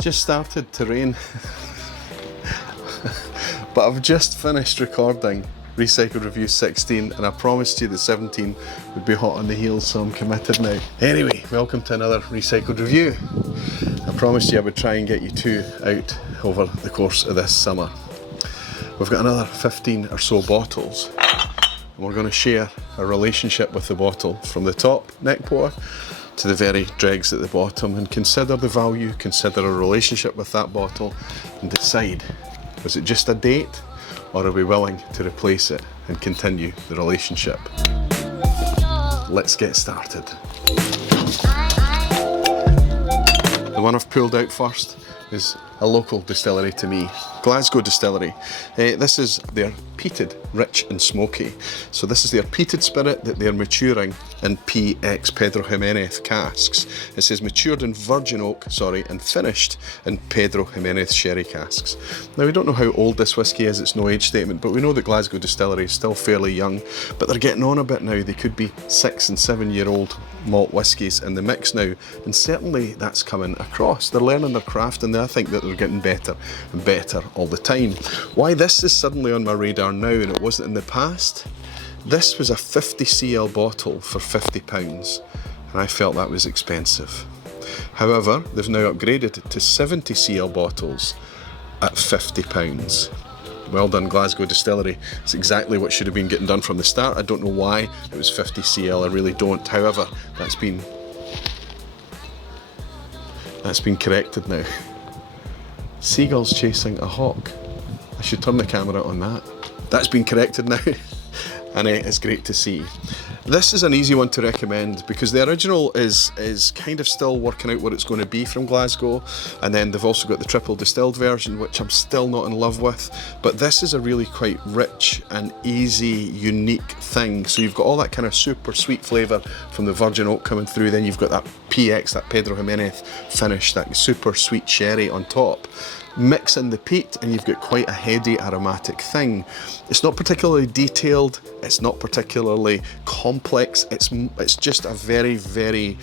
Just started to rain, but I've just finished recording Recycled Review 16 and I promised you that 17 would be hot on the heels, so I'm committed now. Anyway, welcome to another Recycled Review. I promised you I would try and get you 2 out over the course of this summer. We've got another 15 or so bottles and we're going to share a relationship with the bottle from the top neck pour to the very dregs at the bottom, and consider the value, consider a relationship with that bottle and decide, was it just a date or are we willing to replace it and continue the relationship? Let's get started. The one I've pulled out first is a local distillery to me, Glasgow Distillery. This is their peated, rich and smoky. So this is their peated spirit that they're maturing in PX Pedro Jimenez casks. It says matured in virgin oak, and finished in Pedro Jimenez sherry casks. Now we don't know how old this whiskey is, it's no age statement, but we know that Glasgow Distillery is still fairly young, but they're getting on a bit now. They could be 6 and 7 year old malt whiskies in the mix now, and certainly that's coming across. They're learning their craft and I think that they're getting better and better all the time. Why this is suddenly on my radar now and it wasn't in the past? This was a 50 cl bottle for £50 and I felt that was expensive. However, they've now upgraded to 70 cl bottles at £50. Well done, Glasgow Distillery. It's exactly what should have been getting done from the start. I don't know why it was 50 cl, I really don't. However, that's been corrected now. Seagulls chasing a hawk. I should turn the camera on that. That's been corrected now and it's great to see. This is an easy one to recommend because the original is kind of still working out what it's going to be from Glasgow, and then they've also got the triple distilled version, which I'm still not in love with, but this is a really quite rich and easy, unique thing. So you've got all that kind of super sweet flavour from the virgin oak coming through, then you've got that PX, that Pedro Jimenez finish, that super sweet sherry on top. Mix in the peat and you've got quite a heady aromatic thing. It's not particularly detailed, it's not particularly complex, it's just a very, very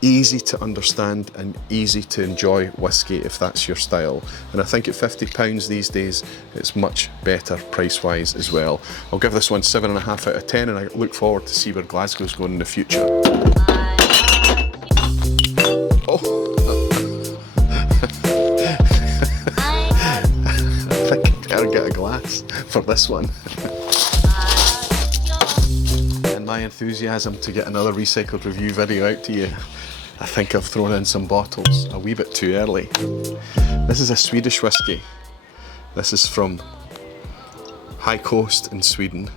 easy to understand and easy to enjoy whiskey if that's your style. And I think at £50 these days it's much better price wise as well. I'll give this one 7.5 out of 10 and I look forward to see where Glasgow's going in the future. Oh. I'll get a glass for this one. And my enthusiasm to get another Recycled Review video out to you, I think I've thrown in some bottles a wee bit too early. This is a Swedish whiskey. This is from High Coast in Sweden,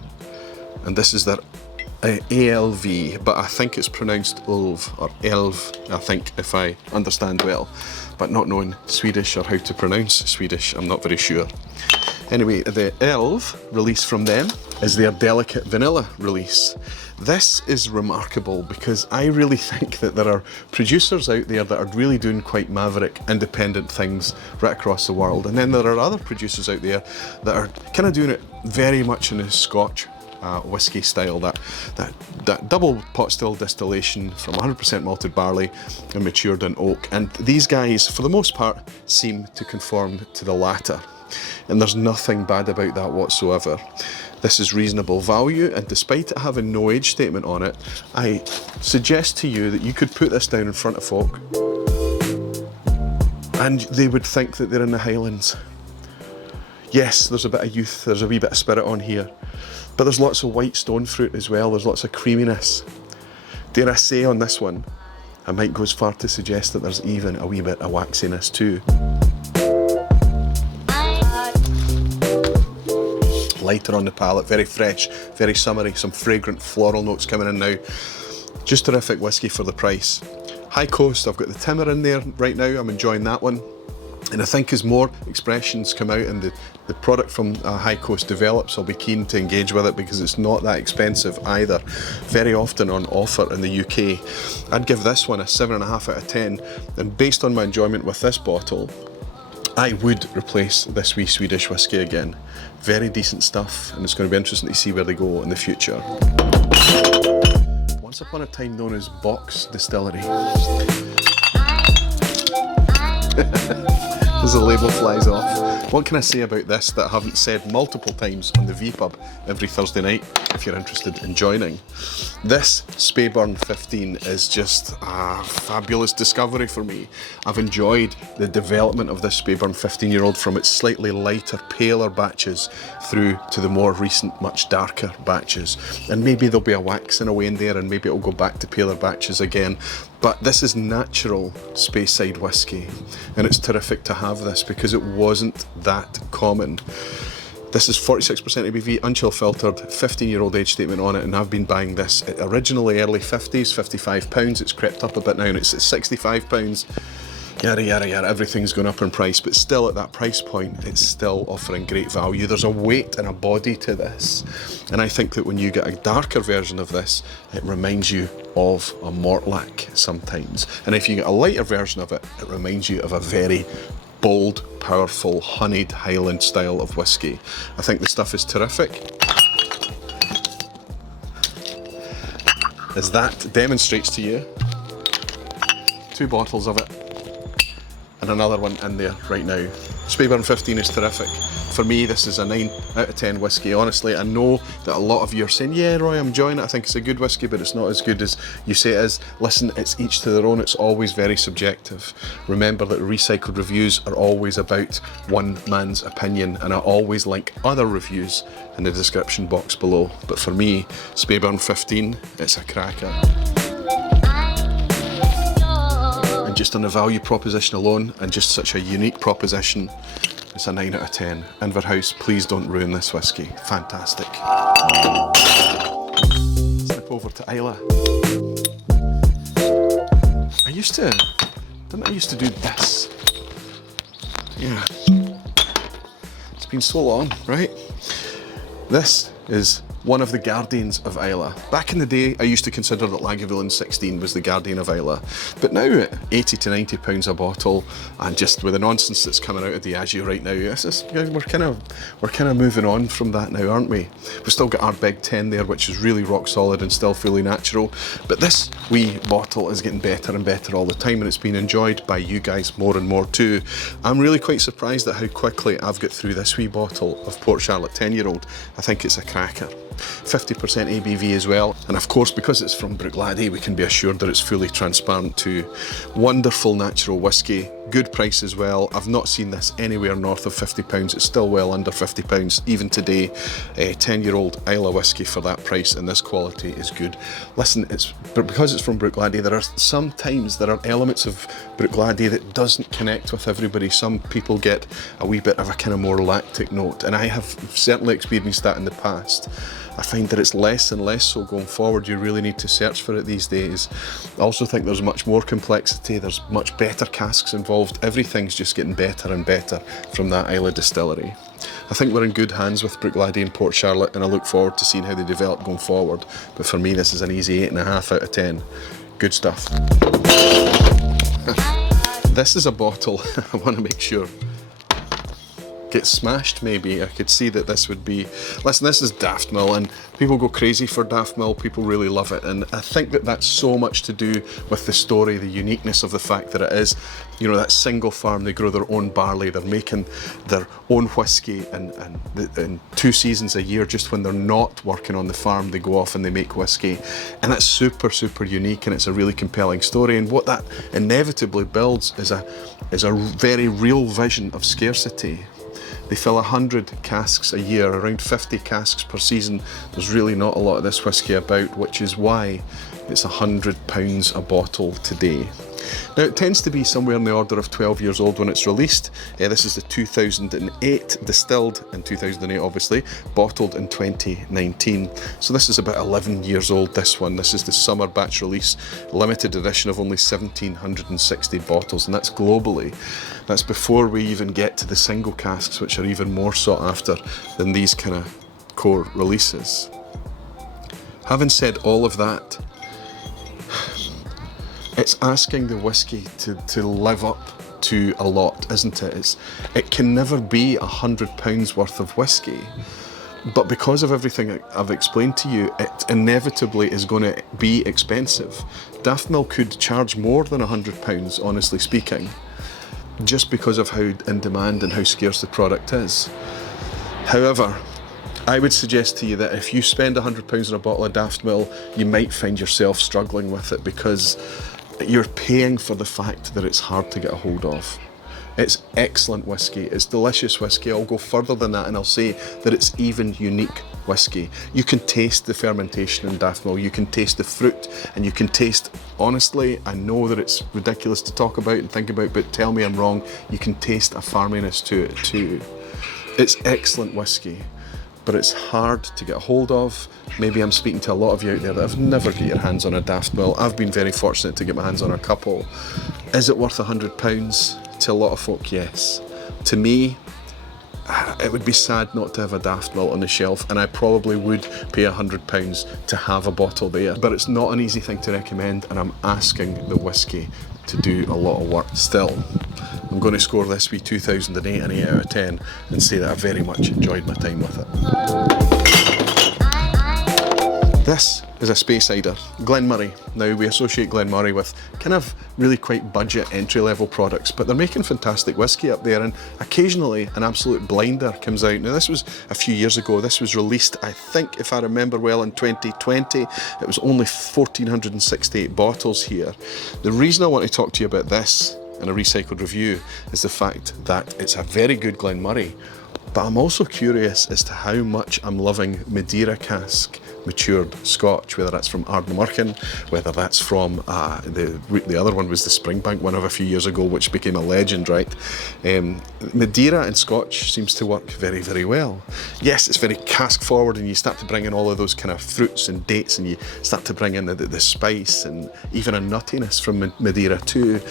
and this is their ALV, but I think it's pronounced Ulv or Älv, I think, if I understand well, but not knowing Swedish or how to pronounce Swedish, I'm not very sure. Anyway, the Älv release from them is their delicate vanilla release. This is remarkable because I really think that there are producers out there that are really doing quite maverick, independent things right across the world, and then there are other producers out there that are kind of doing it very much in a Scotch whiskey style, that double pot still distillation from 100% malted barley and matured in oak. And these guys, for the most part, seem to conform to the latter. And there's nothing bad about that whatsoever. This is reasonable value, and despite it having no age statement on it, I suggest to you that you could put this down in front of folk and they would think that they're in the Highlands. Yes, there's a bit of youth, there's a wee bit of spirit on here, but there's lots of white stone fruit as well, there's lots of creaminess. Dare I say on this one, I might go as far to suggest that there's even a wee bit of waxiness too. Lighter on the palate, very fresh, very summery, some fragrant floral notes coming in now. Just terrific whiskey for the price. High Coast, I've got the Timmer in there right now, I'm enjoying that one. And I think as more expressions come out and the product from High Coast develops, I'll be keen to engage with it because it's not that expensive either. Very often on offer in the UK. I'd give this one a 7.5 out of 10. And based on my enjoyment with this bottle, I would replace this wee Swedish whiskey again. Very decent stuff, and it's going to be interesting to see where they go in the future. Once upon a time known as Box Distillery. As the label flies off. What can I say about this that I haven't said multiple times on the V-Pub every Thursday night, if you're interested in joining? This Speyburn 15 is just a fabulous discovery for me. I've enjoyed the development of this Speyburn 15-year-old from its slightly lighter, paler batches through to the more recent, much darker batches. And maybe there'll be a waxing away in there and maybe it'll go back to paler batches again. But this is natural Speyside whiskey, and it's terrific to have this because it wasn't that common. This is 46% ABV, unchill filtered, 15-year-old age statement on it, and I've been buying this originally early 50s, £55. It's crept up a bit now and it's at £65. Yada yada yada, everything's gone up in price, but still at that price point, it's still offering great value. There's a weight and a body to this, and I think that when you get a darker version of this, it reminds you of a Mortlach sometimes, and if you get a lighter version of it, it reminds you of a very bold, powerful, honeyed Highland style of whiskey. I think the stuff is terrific. As that demonstrates to you, 2 bottles of it, and another one in there right now. Speyburn 15 is terrific. For me, this is a 9 out of 10 whiskey. Honestly, I know that a lot of you are saying, yeah, Roy, I'm enjoying it. I think it's a good whiskey, but it's not as good as you say it is. Listen, it's each to their own. It's always very subjective. Remember that recycled reviews are always about one man's opinion, and I always link other reviews in the description box below. But for me, Speyburn 15, it's a cracker. And just on the value proposition alone, and just such a unique proposition, it's a 9 out of 10. Inverhouse, please don't ruin this whiskey. Fantastic. Slip over to Islay. Didn't I used to do this? Yeah. It's been so long, right? This is one of the guardians of Islay. Back in the day, I used to consider that Lagavulin 16 was the guardian of Islay. But now at 80 to 90 pounds a bottle, and just with the nonsense that's coming out of Diageo right now, we're kind of moving on from that now, aren't we? We've still got Ardbeg 10 there, which is really rock solid and still fully natural. But this wee bottle is getting better and better all the time, and it's been enjoyed by you guys more and more too. I'm really quite surprised at how quickly I've got through this wee bottle of Port Charlotte 10-year-old. I think it's a cracker. 50% ABV as well, and of course because it's from Bruichladdich we can be assured that it's fully transparent too. Wonderful natural whiskey, good price as well. I've not seen this anywhere north of £50, it's still well under £50 even today. 10-year-old Islay whiskey for that price and this quality is good. Listen, because it's from Bruichladdich, there are elements of Bruichladdich that doesn't connect with everybody. Some people get a wee bit of a kind of more lactic note, and I have certainly experienced that in the past. I find that it's less and less so going forward. You really need to search for it these days. I also think there's much more complexity, there's much better casks involved. Everything's just getting better and better from that Islay distillery. I think we're in good hands with Bruichladdich and Port Charlotte, and I look forward to seeing how they develop going forward. But for me, this is an easy 8.5 out of 10. Good stuff. This is a bottle I want to make sure gets smashed maybe. I could see that this would be... Listen, this is Daftmill, and people go crazy for Daftmill, people really love it, and I think that that's so much to do with the story, the uniqueness of the fact that it is, you know, that single farm. They grow their own barley, they're making their own whiskey, and 2 seasons a year, just when they're not working on the farm, they go off and they make whiskey, and that's super, super unique, and it's a really compelling story. And what that inevitably builds is a very real vision of scarcity. They fill 100 casks a year, around 50 casks per season. There's really not a lot of this whiskey about, which is why It's £100 a bottle today. Now it tends to be somewhere in the order of 12 years old when it's released. This is the 2008, distilled in 2008 obviously, bottled in 2019. So this is about 11 years old, this one. This is the summer batch release, limited edition of only 1,760 bottles, and that's globally. That's before we even get to the single casks, which are even more sought after than these kind of core releases. Having said all of that, it's asking the whiskey to live up to a lot, isn't it? It can never be £100 worth of whiskey, but because of everything I've explained to you, it inevitably is going to be expensive. Daftmill could charge more than £100, honestly speaking, just because of how in demand and how scarce the product is. However, I would suggest to you that if you spend £100 on a bottle of Daftmill, you might find yourself struggling with it because you're paying for the fact that it's hard to get a hold of. It's excellent whiskey, it's delicious whiskey. I'll go further than that and I'll say that it's even unique whiskey. You can taste the fermentation in Daftmill, you can taste the fruit, and you can taste, honestly, I know that it's ridiculous to talk about and think about, but tell me I'm wrong, you can taste a farminess to it too. It's excellent whiskey, but it's hard to get a hold of. Maybe I'm speaking to a lot of you out there that have never got your hands on a Daftmill. I've been very fortunate to get my hands on a couple. Is it worth £100? To a lot of folk, yes. To me, it would be sad not to have a Daftmill on the shelf, and I probably would pay £100 to have a bottle there. But it's not an easy thing to recommend, and I'm asking the whiskey to do a lot of work still. I'm going to score this wee 2008 an 8 out of 10 and say that I very much enjoyed my time with it. This is a Space Cider, Glen Moray. Now we associate Glen Moray with kind of really quite budget entry-level products, but they're making fantastic whiskey up there, and occasionally an absolute blinder comes out. Now this was a few years ago. This was released, I think, if I remember well, in 2020. It was only 1,468 bottles here. The reason I want to talk to you about this in a recycled review is the fact that it's a very good Glen Moray, but I'm also curious as to how much I'm loving Madeira cask matured Scotch, whether that's from Ardbeg, whether that's from the other one was the Springbank one of a few years ago, which became a legend, right? Madeira and Scotch seems to work very, very well. Yes, it's very cask forward, and you start to bring in all of those kind of fruits and dates, and you start to bring in the spice and even a nuttiness from Madeira too,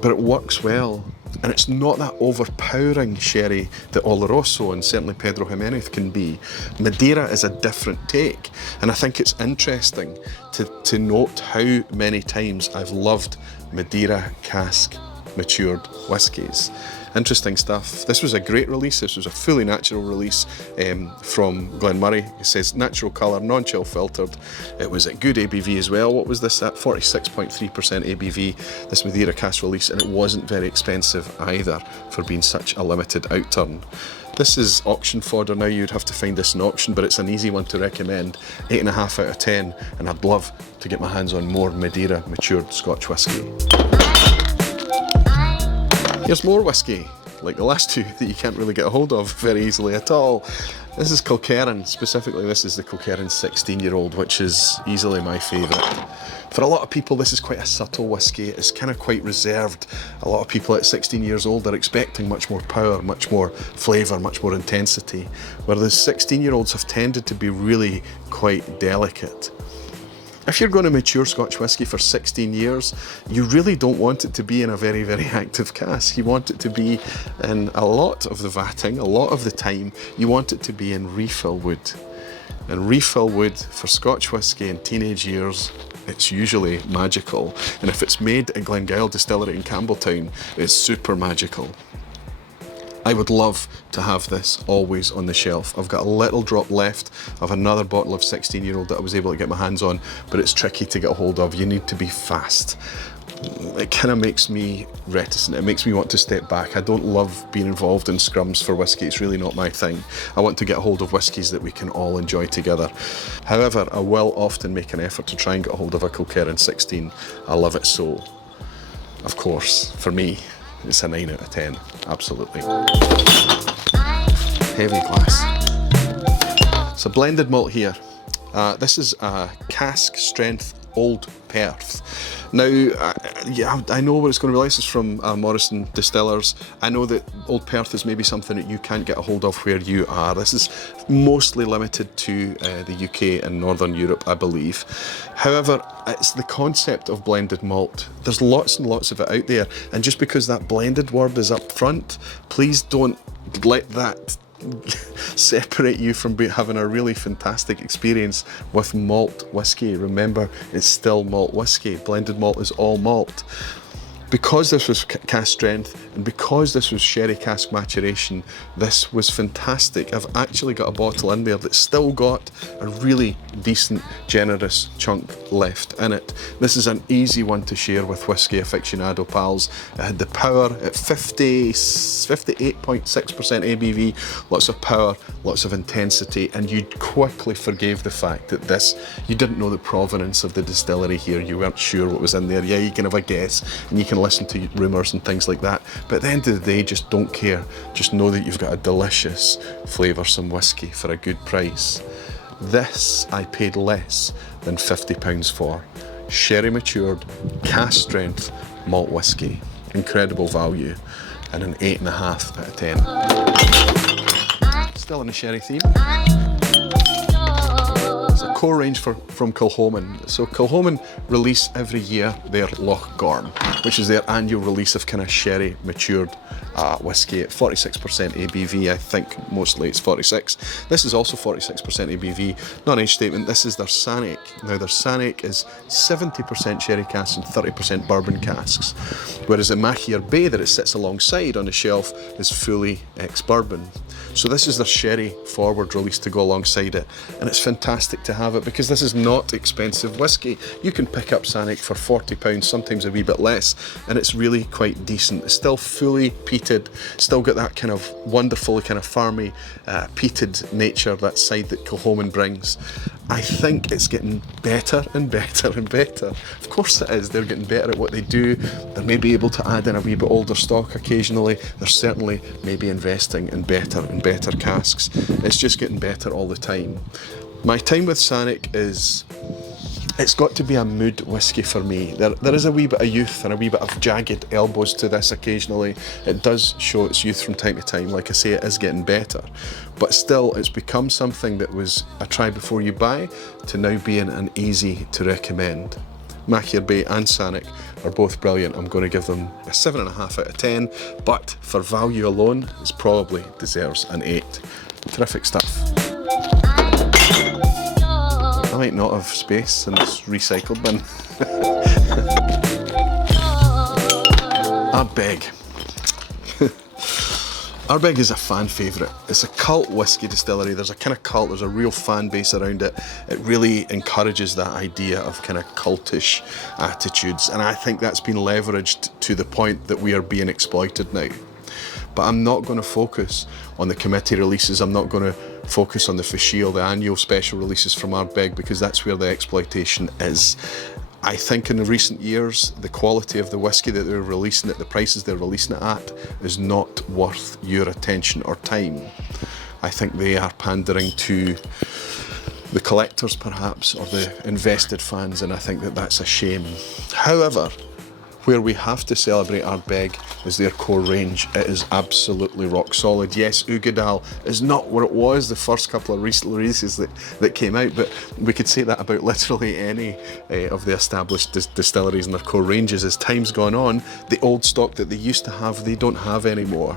but it works well. And it's not that overpowering sherry that Oloroso and certainly Pedro Jimenez can be. Madeira is a different take, and I think it's interesting to note how many times I've loved Madeira cask matured whiskies. Interesting stuff. This was a great release. This was a fully natural release from Glen Moray. It says natural colour, non-chill filtered. It was at good ABV as well. What was this at? 46.3% ABV, this Madeira cask release, and it wasn't very expensive either for being such a limited outturn. This is auction fodder now. You'd have to find this in auction, but it's an easy one to recommend. 8.5 out of 10, and I'd love to get my hands on more Madeira matured Scotch whisky. Here's more whiskey, like the last two, that you can't really get a hold of very easily at all. This is Kilkerran, specifically this is the Kilkerran 16-year-old, which is easily my favourite. For a lot of people this is quite a subtle whiskey, it's kind of quite reserved. A lot of people at 16 years old are expecting much more power, much more flavour, much more intensity, whereas 16-year-olds have tended to be really quite delicate. If you're going to mature Scotch whisky for 16 years, you really don't want it to be in a very, very active cask. You want it to be in a lot of the vatting, a lot of the time, you want it to be in refill wood. And refill wood for Scotch whisky in teenage years, it's usually magical. And if it's made at Glengyle Distillery in Campbelltown, it's super magical. I would love to have this always on the shelf. I've got a little drop left of another bottle of 16-year-old that I was able to get my hands on, but it's tricky to get a hold of. You need to be fast. It kind of makes me reticent. It makes me want to step back. I don't love being involved in scrums for whiskey. It's really not my thing. I want to get a hold of whiskies that we can all enjoy together. However, I will often make an effort to try and get a hold of a Kilkerran 16. I love it so. Of course, for me, it's a 9 out of 10, absolutely. Heavy glass. It's a blended malt here. This is a cask strength Old Perth. Now, yeah, I know where it's going to be licensed from, Morrison Distillers. I know that Old Perth is maybe something that you can't get a hold of where you are. This is mostly limited to the UK and Northern Europe, I believe. However, it's the concept of blended malt. There's lots and lots of it out there, and just because that blended word is up front, please don't let that separate you from having a really fantastic experience with malt whiskey. Remember, it's still malt whiskey. Blended malt is all malt. Because this was cask strength and because this was sherry cask maturation, this was fantastic. I've actually got a bottle in there that's still got a really decent, generous chunk left in it. This is an easy one to share with whiskey aficionado pals. It had the power at 58.6% ABV, lots of power, lots of intensity, and you quickly forgave the fact that this, you didn't know the provenance of the distillery here, you weren't sure what was in there. Yeah, you can have a guess and you can listen to rumours and things like that, but at the end of the day, just don't care. Just know that you've got a delicious, flavoursome whiskey for a good price. This I paid less than £50 for. Sherry matured, cask strength malt whiskey. Incredible value, and an 8.5 out of 10. Still in the sherry theme. It's a core range from Kilchoman. So Kilchoman release every year their Loch Gorm, which is their annual release of kind of sherry matured whiskey at 46% ABV. I think mostly it's 46. This is also 46% ABV. Not an age statement. This is their Sanaig. Now their Sanaig is 70% sherry casks and 30% bourbon casks, whereas the Ardbeg that it sits alongside on the shelf is fully ex-bourbon. So this is their sherry forward release to go alongside it, and it's fantastic to have it because this is not expensive whiskey. You can pick up Sanaig for £40, sometimes a wee bit less, and it's really quite decent. It's still fully peated, still got that kind of wonderful kind of farmy peated nature, that side that Kilchoman brings. I think it's getting better and better and better. Of course it is, they're getting better at what they do. They may be able to add in a wee bit older stock occasionally. They're certainly maybe investing in better and better casks. It's just getting better all the time. My time with Sanaig is, it's got to be a mood whiskey for me. There is a wee bit of youth and a wee bit of jagged elbows to this occasionally. It does show its youth from time to time. Like I say, it is getting better. But still, it's become something that was a try before you buy to now being an easy to recommend. Ardbeg and Sanaig are both brilliant. I'm going to give them a 7.5 out of 10, but for value alone, it probably deserves an 8. Terrific stuff. I might not have space in this recycled bin. Ardbeg. Ardbeg is a fan favourite. It's a cult whiskey distillery. There's a kind of cult, there's a real fan base around it. It really encourages that idea of kind of cultish attitudes, and I think that's been leveraged to the point that we are being exploited now. But I'm not going to focus on the committee releases. I'm not going to focus on the Fashil, the annual special releases from Ardbeg, because that's where the exploitation is. I think in the recent years, the quality of the whiskey that they're releasing at the prices they're releasing it at is not worth your attention or time. I think they are pandering to the collectors perhaps, or the invested fans, and I think that that's a shame. However, where we have to celebrate Ardbeg is their core range. It is absolutely rock solid. Yes, Ugadal is not what it was the first couple of recent releases that came out, but we could say that about literally any of the established distilleries and their core ranges. As time's gone on, the old stock that they used to have, they don't have anymore.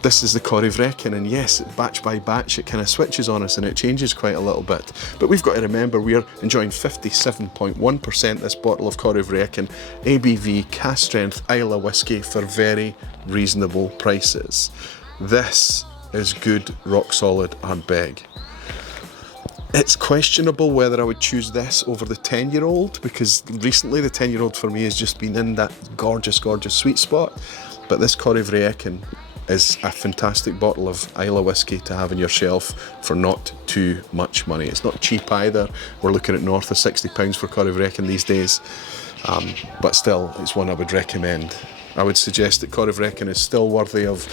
This is the Corryvreckan, and yes, batch by batch it kind of switches on us and it changes quite a little bit. But we've got to remember we're enjoying 57.1% this bottle of Corryvreckan, ABV, cask strength Islay whiskey for very reasonable prices. This is good, rock solid Ardbeg. It's questionable whether I would choose this over the 10-year-old, because recently the 10-year-old for me has just been in that gorgeous, gorgeous sweet spot. But this Corryvreckan is a fantastic bottle of Islay whiskey to have on your shelf for not too much money. It's not cheap either. We're looking at north of £60 for Corryvreckan these days, but still, it's one I would recommend. I would suggest that Corryvreckan is still worthy of,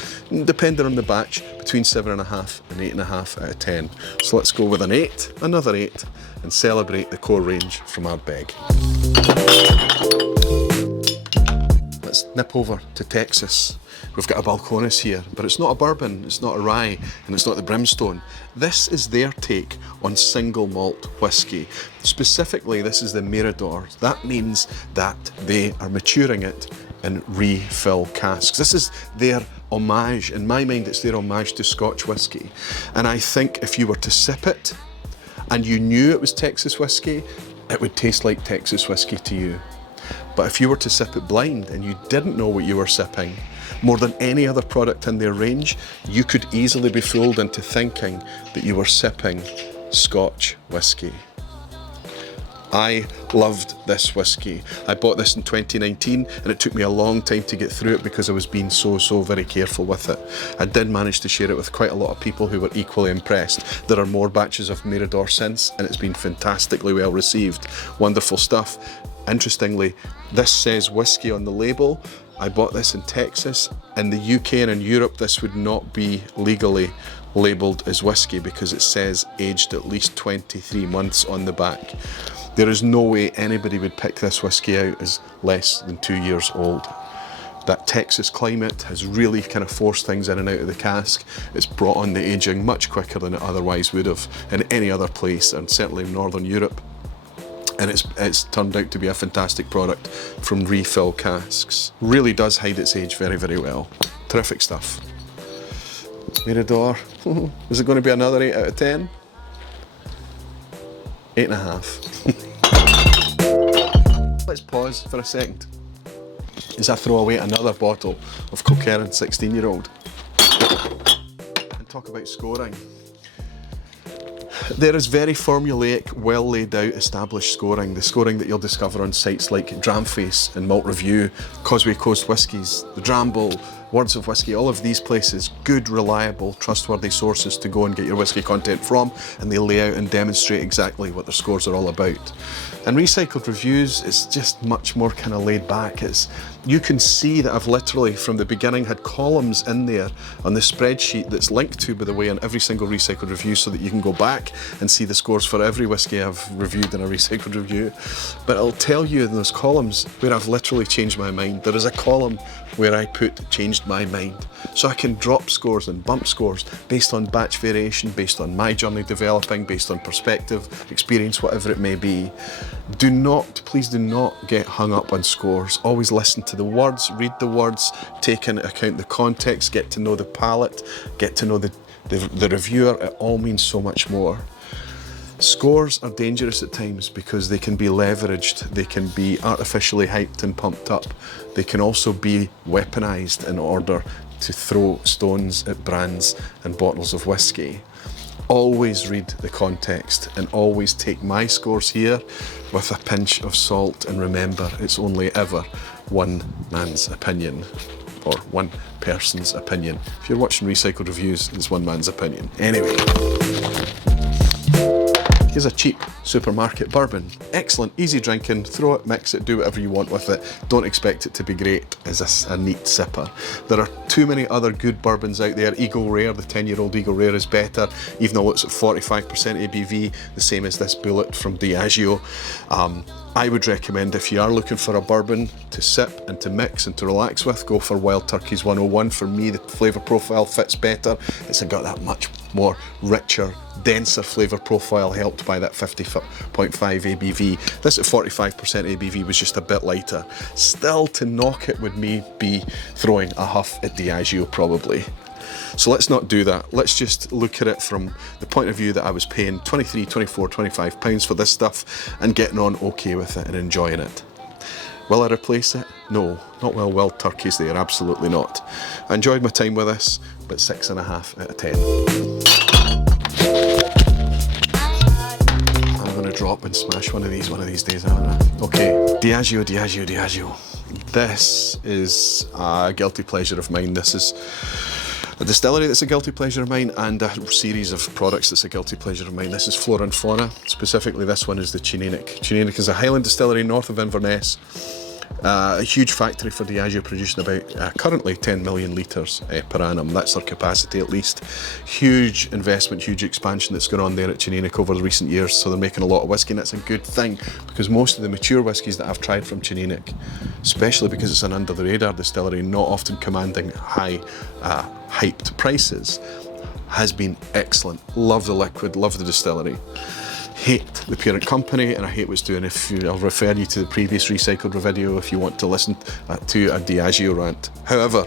depending on the batch, between 7.5 and 8.5 out of 10. So let's go with an 8, another 8, and celebrate the core range from Ardbeg. Let's nip over to Texas. We've got a Balcones here, but it's not a bourbon, it's not a rye, and it's not the brimstone. This is their take on single malt whiskey. Specifically, this is the Mirador. That means that they are maturing it in refill casks. This is their homage. In my mind, it's their homage to Scotch whiskey. And I think if you were to sip it and you knew it was Texas whiskey, it would taste like Texas whiskey to you. But if you were to sip it blind and you didn't know what you were sipping, more than any other product in their range, you could easily be fooled into thinking that you were sipping Scotch whiskey. I loved this whiskey. I bought this in 2019 and it took me a long time to get through it because I was being so very careful with it. I did manage to share it with quite a lot of people who were equally impressed. There are more batches of Mirador since and it's been fantastically well received. Wonderful stuff. Interestingly, this says whiskey on the label. I bought this in Texas. In the UK and in Europe, this would not be legally labelled as whiskey because it says aged at least 23 months on the back. There is no way anybody would pick this whiskey out as less than 2 years old. That Texas climate has really kind of forced things in and out of the cask. It's brought on the aging much quicker than it otherwise would have in any other place, and certainly in Northern Europe. And it's turned out to be a fantastic product from refill casks. Really does hide its age very well. Terrific stuff. Mirador, is it going to be another 8 out of 10? 8.5. Let's pause for a second as I throw away another bottle of Kilkerran 16-year-old and talk about scoring. There is very formulaic, well laid out, established scoring. The scoring that you'll discover on sites like Dramface and Malt Review, Causeway Coast Whiskies, the Dramble, Words of Whiskey, all of these places, good, reliable, trustworthy sources to go and get your whiskey content from, and they lay out and demonstrate exactly what their scores are all about. And recycled reviews is just much more kind of laid back. You can see that I've literally from the beginning had columns in there on the spreadsheet that's linked to, by the way, on every single recycled review, so that you can go back and see the scores for every whiskey I've reviewed in a recycled review. But I'll tell you in those columns where I've literally changed my mind. There is a column where I put changed my mind. So I can drop scores and bump scores based on batch variation, based on my journey developing, based on perspective, experience, whatever it may be. Please do not get hung up on scores. Always listen to the words, read the words, take into account the context, get to know the palate, get to know the reviewer. It all means so much more. Scores are dangerous at times because they can be leveraged, they can be artificially hyped and pumped up. They can also be weaponized in order to throw stones at brands and bottles of whiskey. Always read the context and always take my scores here with a pinch of salt, and remember, it's only ever one man's opinion, or one person's opinion. If you're watching recycled reviews, it's one man's opinion. Anyway. Here's a cheap supermarket bourbon. Excellent, easy drinking, throw it, mix it, do whatever you want with it. Don't expect it to be great as a neat sipper. There are too many other good bourbons out there. Eagle Rare, the 10-year-old Eagle Rare is better, even though it's at 45% ABV, the same as this Bulleit from Diageo. I would recommend, if you are looking for a bourbon to sip and to mix and to relax with, go for Wild Turkey's 101. For me, the flavour profile fits better. It's got that much more richer, denser flavour profile, helped by that 50.5 ABV. This at 45% ABV was just a bit lighter. Still, to knock it would me be throwing a huff at Diageo probably. So let's not do that. Let's just look at it from the point of view that I was paying 23, 24, 25 pounds for this stuff and getting on okay with it and enjoying it. Will I replace it? No, not while Wild Turkey's there, absolutely not. I enjoyed my time with this, but 6.5 out of 10. I'm gonna drop and smash one of these days, aren't I? Okay, Diageo. This is a guilty pleasure of mine. This is a distillery that's a guilty pleasure of mine, and a series of products that's a guilty pleasure of mine. This is Flora and Fauna. Specifically, this one is the Teaninich. Teaninich is a Highland distillery north of Inverness. A huge factory for Diageo, producing about currently 10 million litres per annum. That's their capacity at least. Huge investment, huge expansion that's gone on there at Teaninich over the recent years, so they're making a lot of whisky, and that's a good thing, because most of the mature whiskies that I've tried from Teaninich, especially because it's an under the radar distillery, not often commanding high hyped prices, has been excellent. Love the liquid, love the distillery. Hate the parent company, and I hate what's doing. I'll refer you to the previous recycled video if you want to listen to a Diageo rant. However,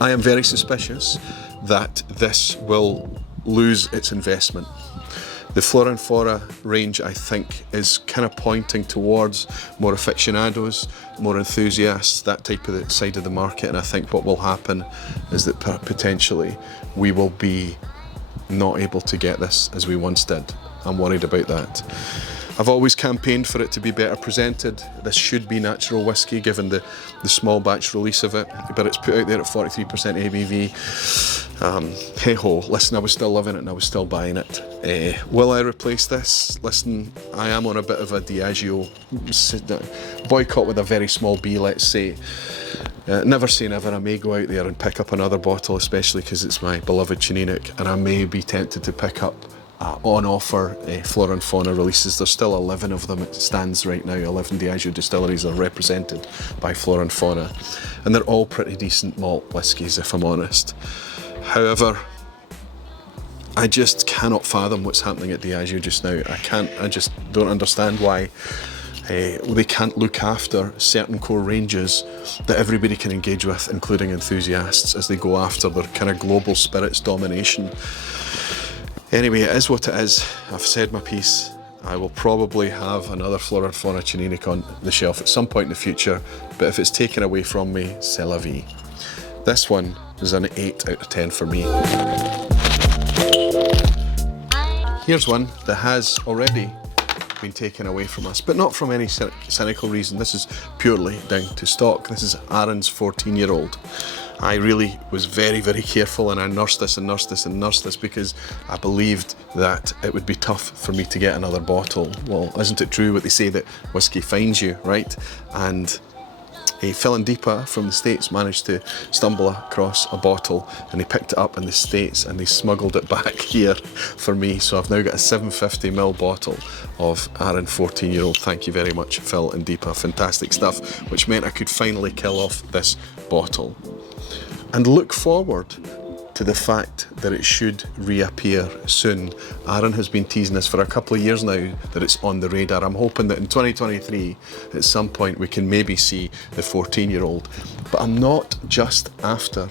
I am very suspicious that this will lose its investment. The Flora and Fauna range, I think, is kind of pointing towards more aficionados, more enthusiasts, that type of the side of the market, and I think what will happen is that potentially we will be not able to get this as we once did. I'm worried about that. I've always campaigned for it to be better presented. This should be natural whiskey given the small batch release of it, but it's put out there at 43% ABV. Hey ho, listen, I was still loving it and I was still buying it. Will I replace this? Listen, I am on a bit of a Diageo boycott with a very small B, let's say. Never say never. I may go out there and pick up another bottle, especially because it's my beloved Teaninich, and I may be tempted to pick up on offer Flora and Fauna releases. There's still 11 of them. It stands right now. 11 Diageo distilleries are represented by Flora and Fauna, and they're all pretty decent malt whiskies, if I'm honest. However, I just cannot fathom what's happening at Diageo just now. I just don't understand why they can't look after certain core ranges that everybody can engage with, including enthusiasts, as they go after their kind of global spirits domination. Anyway, it is what it is. I've said my piece. I will probably have another Flora and Fauna Teaninich on the shelf at some point in the future, but if it's taken away from me, c'est la vie. This one is an 8 out of 10 for me. Here's one that has already been taken away from us, but not from any cynical reason. This is purely down to stock. This is Arran's 14-year-old. I really was very, very careful, and I nursed this and nursed this and nursed this because I believed that it would be tough for me to get another bottle. Well, isn't it true what they say, that whiskey finds you, right? And a Philandipa from the States managed to stumble across a bottle, and they picked it up in the States and they smuggled it back here for me. So I've now got a 750ml bottle of Arran 14-year-old. Thank you very much, Phil and Deepa. Fantastic stuff, which meant I could finally kill off this bottle and look forward to the fact that it should reappear soon. Arran has been teasing this for a couple of years now, that it's on the radar. I'm hoping that in 2023, at some point, we can maybe see the 14-year-old. But I'm not just after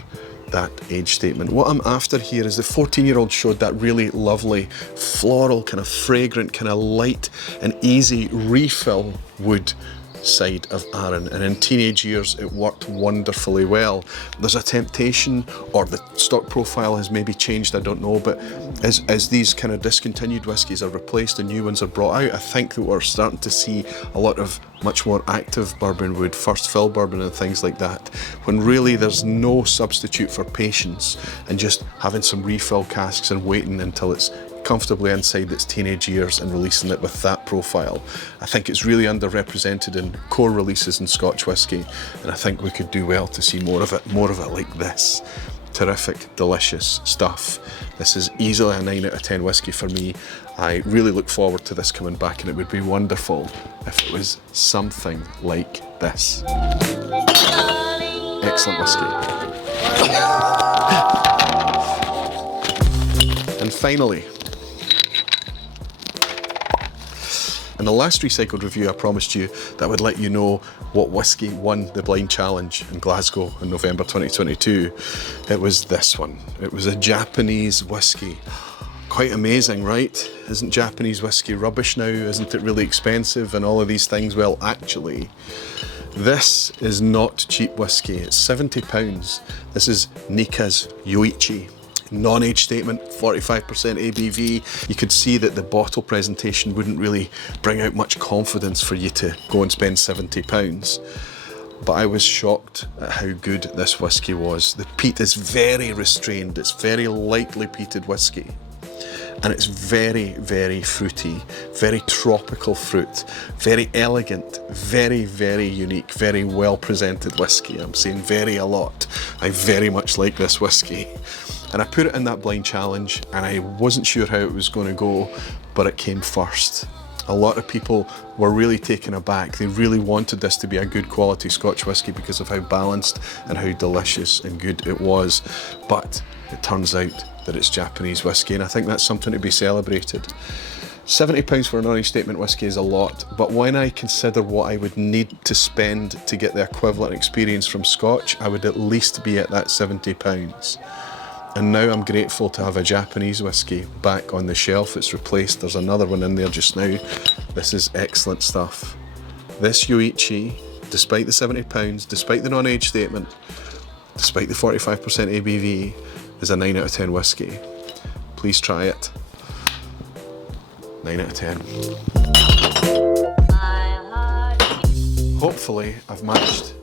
that age statement. What I'm after here is the 14-year-old showed that really lovely, floral, kind of fragrant, kind of light and easy refill wood side of Arran, and in teenage years it worked wonderfully well. There's a temptation, or the stock profile has maybe changed, I don't know, but as these kind of discontinued whiskies are replaced and new ones are brought out, I think that we're starting to see a lot of much more active bourbon wood, first fill bourbon and things like that, when really there's no substitute for patience and just having some refill casks and waiting until it's comfortably inside its teenage years and releasing it with that profile. I think it's really underrepresented in core releases in Scotch whisky, and I think we could do well to see more of it like this. Terrific, delicious stuff. This is easily a 9 out of 10 whisky for me. I really look forward to this coming back, and it would be wonderful if it was something like this. Excellent whisky. And finally, in the last recycled review, I promised you that I would let you know what whisky won the blind challenge in Glasgow in November 2022. It was this one. It was a Japanese whisky. Quite amazing, right? Isn't Japanese whisky rubbish now? Isn't it really expensive and all of these things? Well, actually, this is not cheap whisky. It's £70. This is Nikka's Yoichi. Non-age statement, 45% ABV. You could see that the bottle presentation wouldn't really bring out much confidence for you to go and spend £70. But I was shocked at how good this whisky was. The peat is very restrained. It's very lightly peated whisky. and it's very, very fruity, very tropical fruit, very elegant, very, very unique, very well presented whiskey. I'm saying very a lot. I very much like this whiskey. And I put it in that blind challenge and I wasn't sure how it was going to go, but it came first. A lot of people were really taken aback. They really wanted this to be a good quality Scotch whisky because of how balanced and how delicious and good it was. But it turns out that it's Japanese whisky, and I think that's something to be celebrated. £70 for an non-age statement whisky is a lot, but when I consider what I would need to spend to get the equivalent experience from Scotch, I would at least be at that £70. And now I'm grateful to have a Japanese whisky back on the shelf. It's replaced, there's another one in there just now. This is excellent stuff. This Yoichi, despite the £70, despite the non-age statement, despite the 45% ABV, is a 9 out of 10 whisky. Please try it. 9 out of 10. Hopefully I've managed.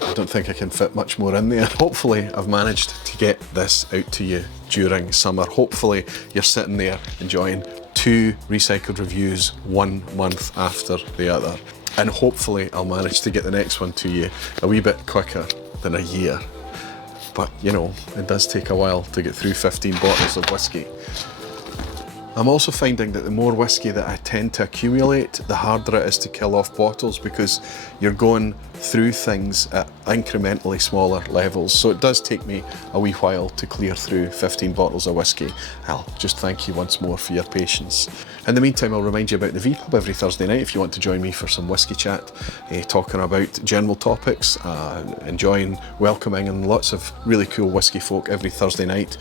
I don't think I can fit much more in there. Hopefully I've managed to get this out to you during summer. Hopefully you're sitting there enjoying 2 recycled reviews 1 month after the other. And hopefully I'll manage to get the next one to you a wee bit quicker than a year. But you know, it does take a while to get through 15 bottles of whiskey. I'm also finding that the more whiskey that I tend to accumulate, the harder it is to kill off bottles because you're going through things at incrementally smaller levels. So it does take me a wee while to clear through 15 bottles of whiskey. I'll just thank you once more for your patience. In the meantime, I'll remind you about the V-Pub every Thursday night if you want to join me for some whiskey chat, talking about general topics, enjoying, welcoming and lots of really cool whiskey folk every Thursday night.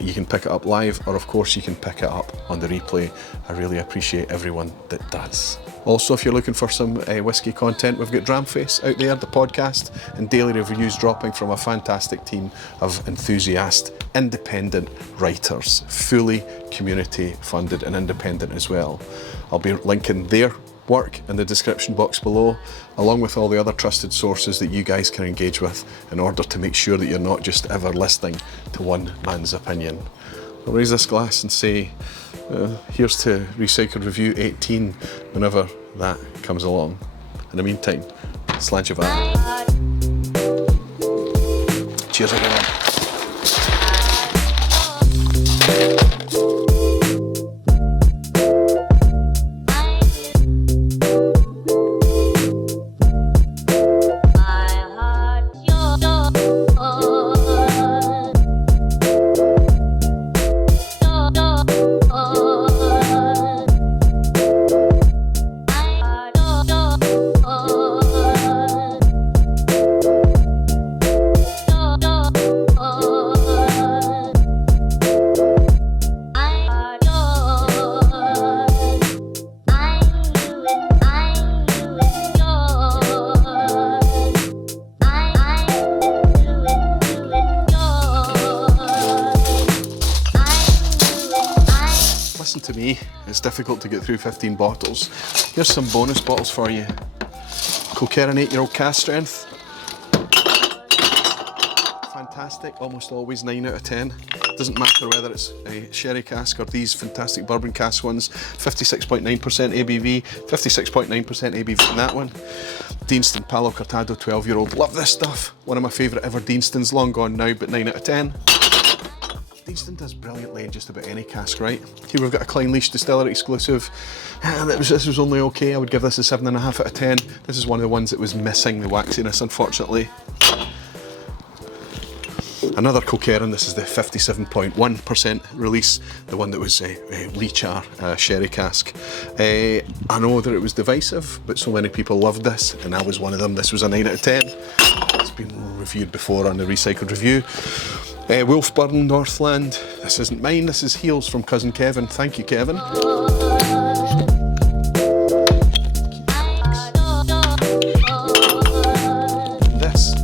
You can pick it up live, or of course you can pick it up on the replay. I really appreciate everyone that does. Also, if you're looking for some whiskey content, we've got Dramface out there, the podcast, and daily reviews dropping from a fantastic team of enthusiast, independent writers, fully community funded and independent as well. I'll be linking their work in the description box below, along with all the other trusted sources that you guys can engage with in order to make sure that you're not just ever listening to one man's opinion. I'll raise this glass and say, here's to Recycled Review 18 whenever that comes along. In the meantime, Sláinte mhath. Cheers everyone. To me, it's difficult to get through 15 bottles. Here's some bonus bottles for you. Kilkerran 8-year-old cask strength. Fantastic, almost always 9 out of 10. Doesn't matter whether it's a sherry cask or these fantastic bourbon cask ones. 56.9% ABV, 56.9% ABV in that one. Deanston Palo Cortado 12-year-old. Love this stuff. One of my favourite ever Deanstons, long gone now, but 9 out of 10. Deanston does brilliantly in just about any cask, right? Here we've got a Clynelish Distillery exclusive. This was only okay. I would give this a 7.5 out of 10. This is one of the ones that was missing the waxiness, unfortunately. Another Kilkerran, this is the 57.1% release, the one that was Leachar sherry cask. I know that it was divisive, but so many people loved this, and I was one of them. This was a 9 out of 10. It's been reviewed before on the Recycled Review. Wolfburn Northland, this isn't mine, this is Heels from cousin Kevin. Thank you, Kevin. This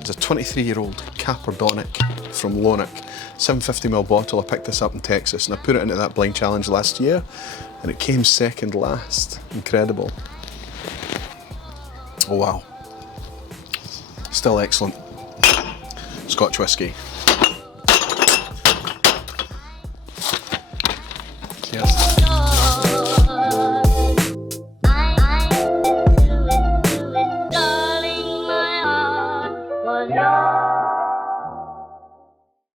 is a 23-year-old Caperdonic from Lonnock, 750ml bottle. I picked this up in Texas and I put it into that blind challenge last year and it came second last. Incredible. Oh wow. Still excellent. Scotch whisky. Cheers.